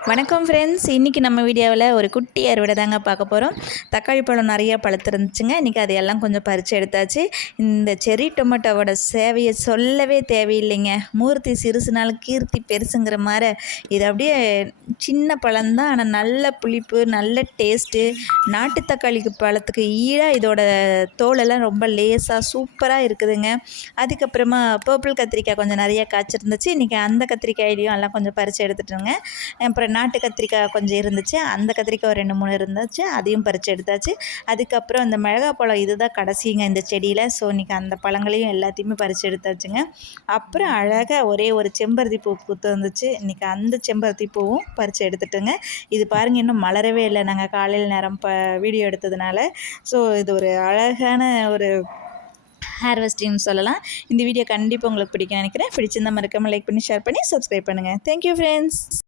வணக்கம் ஃப்ரெண்ட்ஸ், இன்றைக்கி நம்ம வீடியோவில் ஒரு குட்டி அறுவடை தாங்க பார்க்க போகிறோம். தக்காளி பழம் நிறையா பழுத்துருந்துச்சுங்க. இன்றைக்கி அதையெல்லாம் கொஞ்சம் பறித்து எடுத்தாச்சு. இந்த செர்ரி டொமேட்டோவோட சேவையை சொல்லவே தேவையில்லைங்க. மூர்த்தி சிறுசுனாலும் கீர்த்தி பெருசுங்கிற மாதிரி இது அப்படியே சின்ன பழம்தான், ஆனால் நல்ல புளிப்பு, நல்ல டேஸ்ட்டு. நாட்டு தக்காளிக்கு பழத்துக்கு ஈடாக இதோட தோலெல்லாம் ரொம்ப லேசாக சூப்பராக இருக்குதுங்க. அதுக்கப்புறமா பர்பிள் கத்திரிக்காய் கொஞ்சம் நிறையா காய்ச்சிருந்துச்சு. இன்றைக்கி அந்த கத்திரிக்காயிலையும் எல்லாம் கொஞ்சம் பறித்து எடுத்துட்டோங்க. அப்புறம் நாட்டு கத்திரிக்காய் கொஞ்சம் இருந்துச்சு, அந்த கத்திரிக்காய் ஒரு 2-3 இருந்துச்சு, அதையும் பறித்து எடுத்தாச்சு. அதுக்கப்புறம் இந்த மிளகா பழம் இதுதான் கடைசிங்க இந்த செடியில். ஸோ இன்றைக்கி அந்த பழங்களையும் எல்லாத்தையுமே பறித்து எடுத்தாச்சுங்க. அப்புறம் அழகாக ஒரே ஒரு செம்பருத்தி பூ பூத்து வந்துச்சு. இன்றைக்கி அந்த செம்பருத்தி பூவும் பறித்து எடுத்துட்டுங்க. இது பாருங்கள், இன்னும் மலரவே இல்லை. நாங்கள் காலையில் நேரம் வீடியோ எடுத்ததுனால. ஸோ இது ஒரு அழகான ஒரு ஹார்வெஸ்டிங்னு சொல்லலாம். இந்த வீடியோ கண்டிப்பாக உங்களுக்கு பிடிக்கும்னு நினைக்கிறேன். பிடிச்சிருந்தா மறக்காமல் லைக் பண்ணி, ஷேர் பண்ணி, சப்ஸ்கிரைப் பண்ணுங்கள். Thank you friends.